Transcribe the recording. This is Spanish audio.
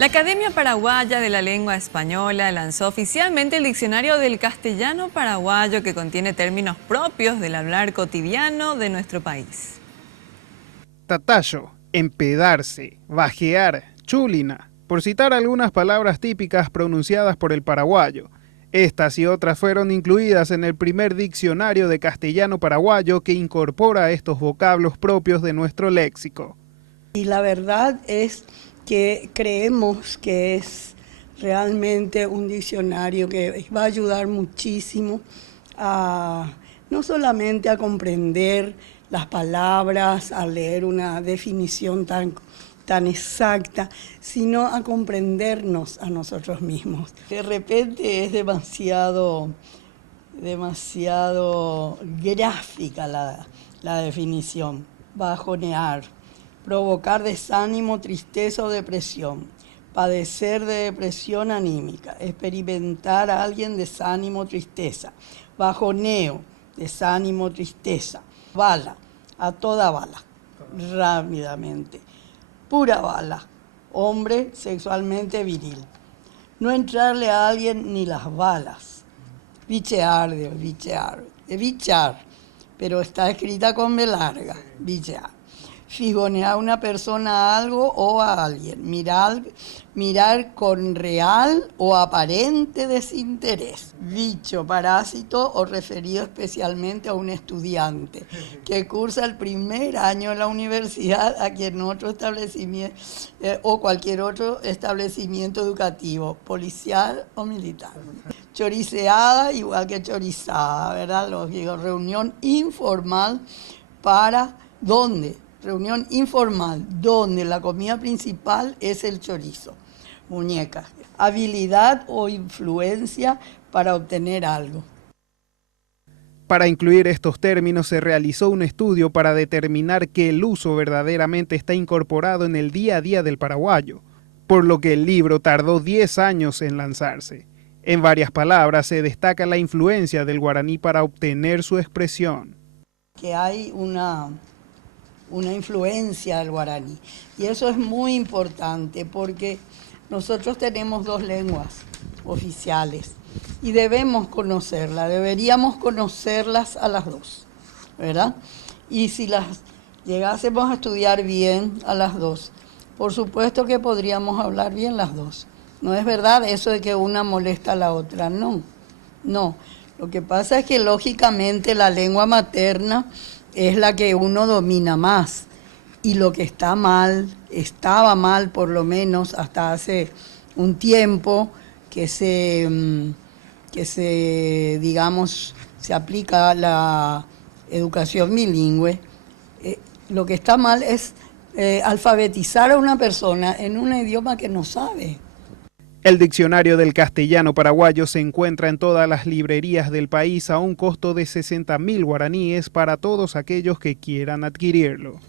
La Academia Paraguaya de la Lengua Española lanzó oficialmente el Diccionario del Castellano Paraguayo, que contiene términos propios del hablar cotidiano de nuestro país. Tatayo, empedarse, bajear, chulina, por citar algunas palabras típicas pronunciadas por el paraguayo. Estas y otras fueron incluidas en el primer diccionario de castellano paraguayo que incorpora estos vocablos propios de nuestro léxico. Y la verdad es que creemos que es realmente un diccionario que va a ayudar muchísimo a no solamente a comprender las palabras, a leer una definición tan exacta, sino a comprendernos a nosotros mismos. De repente es demasiado gráfica la definición. Bajonear, provocar desánimo, tristeza o depresión, padecer de depresión anímica, experimentar a alguien desánimo, tristeza, bajoneo, desánimo, tristeza, bala, a toda bala, rápidamente, pura bala, hombre sexualmente viril, no entrarle a alguien ni las balas, bichear, de bichar, pero está escrita con B larga, bichear. Figonear a una persona a algo o a alguien, mirar con real o aparente desinterés. Bicho, parásito o referido especialmente a un estudiante que cursa el primer año en la universidad a quien otro establecimiento o cualquier otro establecimiento educativo, policial o militar. Choriceada igual que chorizada, ¿verdad? Lógico. Reunión informal para ¿dónde? Reunión informal, donde la comida principal es el chorizo, muñeca. Habilidad o influencia para obtener algo. Para incluir estos términos se realizó un estudio para determinar que el uso verdaderamente está incorporado en el día a día del paraguayo, por lo que el libro tardó 10 años en lanzarse. En varias palabras se destaca la influencia del guaraní para obtener su expresión. Que hay una influencia del guaraní. Y eso es muy importante porque nosotros tenemos 2 lenguas oficiales y debemos conocerlas, deberíamos conocerlas a las 2, ¿verdad? Y si las llegásemos a estudiar bien a las 2, por supuesto que podríamos hablar bien las 2. No es verdad eso de que una molesta a la otra, no. Lo que pasa es que lógicamente la lengua materna es la que uno domina más, y lo que está mal, estaba mal por lo menos hasta hace un tiempo que se aplica la educación bilingüe. Lo que está mal es alfabetizar a una persona en un idioma que no sabe. El diccionario del castellano paraguayo se encuentra en todas las librerías del país a un costo de 60.000 guaraníes para todos aquellos que quieran adquirirlo.